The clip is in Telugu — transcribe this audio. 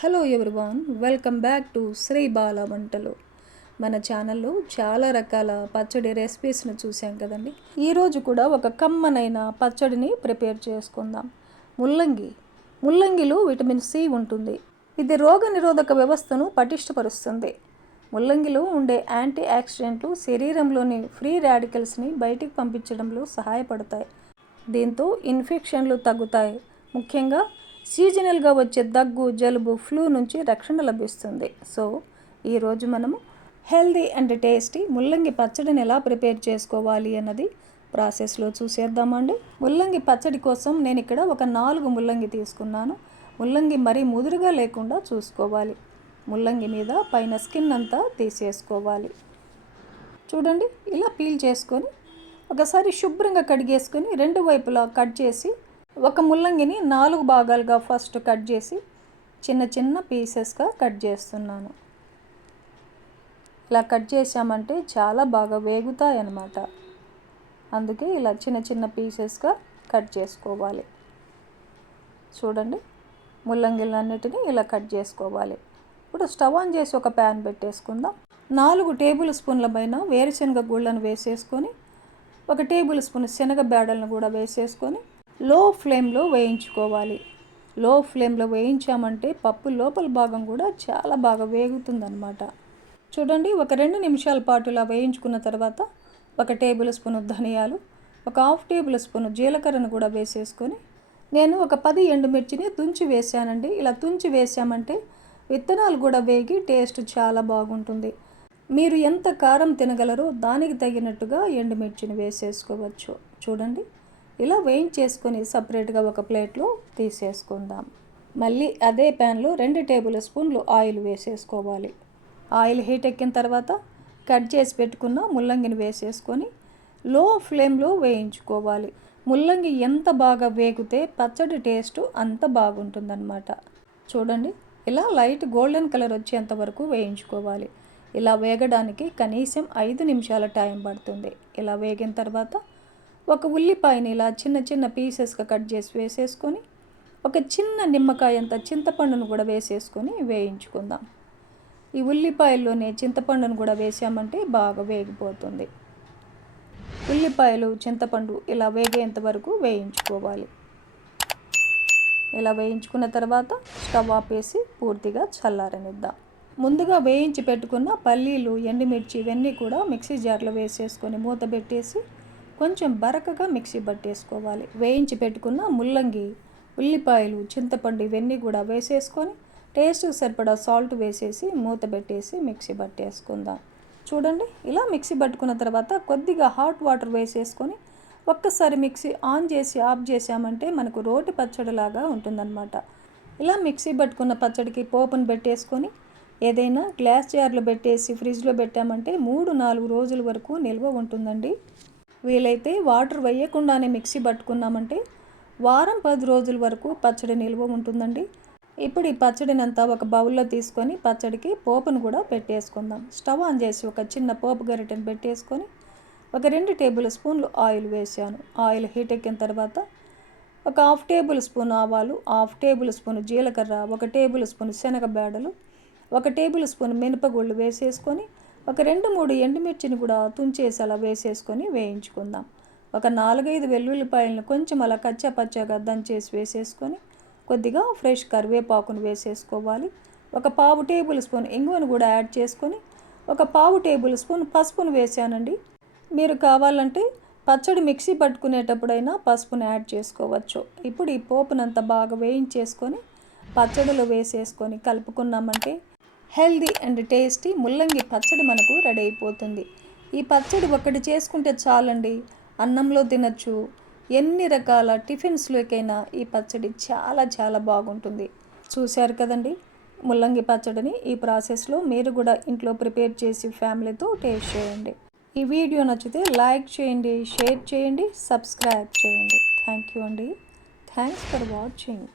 Hello everyone, welcome back to Sri Bala Vantalu. మన ఛానల్లో చాలా రకాల పచ్చడి రెసిపీస్ను చూసాం కదండి. ఈరోజు కూడా ఒక కమ్మనైన పచ్చడిని ప్రిపేర్ చేసుకుందాం. ముల్లంగిలో విటమిన్ సి ఉంటుంది. ఇది రోగనిరోధక వ్యవస్థను పటిష్టపరుస్తుంది. ముల్లంగిలో ఉండే యాంటీ ఆక్సిడెంట్లు శరీరంలోని ఫ్రీ రాడికల్స్ని బయటికి పంపించడంలో సహాయపడతాయి. దీంతో ఇన్ఫెక్షన్లు తగ్గుతాయి. ముఖ్యంగా సీజనల్గా వచ్చే దగ్గు, జలుబు, ఫ్లూ నుంచి రక్షణ లభిస్తుంది. సో ఈరోజు మనము హెల్దీ అండ్ టేస్టీ ముల్లంగి పచ్చడిని ఎలా ప్రిపేర్ చేసుకోవాలి అన్నది ప్రాసెస్లో చూసేద్దామండి. ముల్లంగి పచ్చడి కోసం నేను ఇక్కడ ఒక 4 ముల్లంగి తీసుకున్నాను. ముల్లంగి మరీ ముదురుగా లేకుండా చూసుకోవాలి. ముల్లంగి మీద పైన స్కిన్ అంతా తీసేసుకోవాలి. చూడండి, ఇలా పీల్ చేసుకొని ఒకసారి శుభ్రంగా కడిగేసుకొని 2 వైపులా కట్ చేసి ఒక ముల్లంగిని 4 భాగాలుగా ఫస్ట్ కట్ చేసి చిన్న చిన్న పీసెస్గా కట్ చేస్తున్నాను. ఇలా కట్ చేసామంటే చాలా బాగా వేగుతాయి అన్నమాట. అందుకే ఇలా చిన్న చిన్న పీసెస్గా కట్ చేసుకోవాలి. చూడండి, ముల్లంగిలన్నిటిని ఇలా కట్ చేసుకోవాలి. ఇప్పుడు స్టవ్ ఆన్ చేసి ఒక ప్యాన్ పెట్టేసుకుందాం. 4 టేబుల్ స్పూన్ల పైన వేరుశనగ గుళ్ళను వేసేసుకొని 1 టేబుల్ స్పూన్ శనగ బేడలను కూడా వేసేసుకొని లో ఫ్లేమ్లో వేయించుకోవాలి. లో ఫ్లేమ్లో వేయించామంటే పప్పు లోపల భాగం కూడా చాలా బాగా వేగుతుందన్నమాట. చూడండి, ఒక 2 నిమిషాల పాటు ఇలా వేయించుకున్న తర్వాత 1 టేబుల్ స్పూన్ ధనియాలు, 1/2 టేబుల్ స్పూన్ జీలకర్రను కూడా వేసేసుకొని నేను ఒక 10 ఎండుమిర్చిని తుంచి వేసానండి. ఇలా తుంచి వేసామంటే విత్తనాలు కూడా వేగి టేస్ట్ చాలా బాగుంటుంది. మీరు ఎంత కారం తినగలరో దానికి తగినట్టుగా ఎండుమిర్చిని వేసేసుకోవచ్చు. చూడండి, ఇలా వేయించేసుకొని సపరేట్గా ఒక ప్లేట్లో తీసేసుకుందాం. మళ్ళీ అదే ప్యాన్లో 2 టేబుల్ స్పూన్లు ఆయిల్ వేసేసుకోవాలి. ఆయిల్ హీట్ ఎక్కిన తర్వాత కట్ చేసి పెట్టుకున్న ముల్లంగిని వేసేసుకొని లో ఫ్లేమ్లో వేయించుకోవాలి. ముల్లంగి ఎంత బాగా వేగితే పచ్చడి టేస్ట్ అంత బాగుంటుందన్నమాట. చూడండి, ఇలా లైట్ గోల్డెన్ కలర్ వచ్చేంత వరకు వేయించుకోవాలి. ఇలా వేగడానికి కనీసం 5 నిమిషాల టైం పడుతుంది. ఇలా వేగిన తర్వాత ఒక ఉల్లిపాయని ఇలా చిన్న చిన్న పీసెస్గా కట్ చేసి వేసేసుకొని ఒక చిన్న నిమ్మకాయ అంత చింతపండును కూడా వేసేసుకొని వేయించుకుందాం. ఈ ఉల్లిపాయల్లోనే చింతపండును కూడా వేసామంటే బాగా వేగిపోతుంది. ఉల్లిపాయలు, చింతపండు ఇలా వేగేంత వరకు వేయించుకోవాలి. ఇలా వేయించుకున్న తర్వాత స్టవ్ ఆపేసి పూర్తిగా చల్లారనిద్దాం. ముందుగా వేయించి పెట్టుకున్న పల్లీలు, ఎండుమిర్చి ఇవన్నీ కూడా మిక్సీ జార్లో వేసేసుకొని మూత పెట్టేసి కొంచెం బరకగా మిక్సీ పట్టేసుకోవాలి. వేయించి పెట్టుకున్న ముల్లంగి, ఉల్లిపాయలు, చింతపండు ఇవన్నీ కూడా వేసేసుకొని టేస్ట్కి సరిపడా సాల్ట్ వేసేసి మూత పెట్టేసి మిక్సీ పట్టేసుకుందాం. చూడండి, ఇలా మిక్సీ పట్టుకున్న తర్వాత కొద్దిగా హాట్ వాటర్ వేసేసుకొని ఒక్కసారి మిక్సీ ఆన్ చేసి ఆఫ్ చేసామంటే మనకు రోటి పచ్చడిలాగా ఉంటుందన్నమాట. ఇలా మిక్సీ పట్టుకున్న పచ్చడికి పోపును పెట్టేసుకొని ఏదైనా గ్లాస్ జార్లో పెట్టేసి ఫ్రిడ్జ్లో పెట్టామంటే 3-4 రోజుల వరకు నిల్వ ఉంటుందండి. వీలైతే వాటర్ వేయకుండానే మిక్సీ పట్టుకున్నామంటే వారం 10 రోజుల వరకు పచ్చడి నిల్వ ఉంటుందండి. ఇప్పుడు ఈ పచ్చడినంతా ఒక బౌల్లో తీసుకొని పచ్చడికి పోపును కూడా పెట్టేసుకుందాం. స్టవ్ ఆన్ చేసి ఒక చిన్న పోపు గరిటెను పెట్టేసుకొని ఒక 2 టేబుల్ స్పూన్లు ఆయిల్ వేసాను. ఆయిల్ హీట్ ఎక్కిన తర్వాత ఒక 1/2 టేబుల్ స్పూన్ ఆవాలు, 1/2 టేబుల్ స్పూన్ జీలకర్ర, 1 టేబుల్ స్పూన్ శనగ బేడలు, 1 టేబుల్ స్పూన్ మినపగుళ్ళు వేసేసుకొని ఒక 2-3 ఎండుమిర్చిని కూడా తుంచేసి అలా వేసేసుకొని వేయించుకుందాం. ఒక 4-5 వెల్లుల్లిపాయలను కొంచెం అలా కచ్చాపచ్చాగా దంచేసి వేసేసుకొని కొద్దిగా ఫ్రెష్ కరివేపాకును వేసేసుకోవాలి. ఒక 1/2 టేబుల్ స్పూన్ ఇంగువను కూడా యాడ్ చేసుకొని ఒక 1/2 టేబుల్ స్పూన్ పసుపును వేసానండి. మీరు కావాలంటే పచ్చడి మిక్సీ పట్టుకునేటప్పుడైనా పసుపును యాడ్ చేసుకోవచ్చు. ఇప్పుడు ఈ పోపునంతా బాగా వేయించేసుకొని పచ్చడిలో వేసేసుకొని కలుపుకున్నామంటే హెల్దీ అండ్ టేస్టీ ముల్లంగి పచ్చడి మనకు రెడీ అయిపోతుంది. ఈ పచ్చడి ఒక్కటి చేసుకుంటే చాలండి, అన్నంలో తినచ్చు, ఎన్ని రకాల టిఫిన్స్లోకైనా ఈ పచ్చడి చాలా చాలా బాగుంటుంది. చూశారు కదండి ముల్లంగి పచ్చడిని. ఈ ప్రాసెస్లో మీరు కూడా ఇంట్లో ప్రిపేర్ చేసి ఫ్యామిలీతో టేస్ట్ చేయండి. ఈ వీడియో నచ్చితే లైక్ చేయండి, షేర్ చేయండి, సబ్స్క్రైబ్ చేయండి. థ్యాంక్ యూ అండి. Thanks for watching.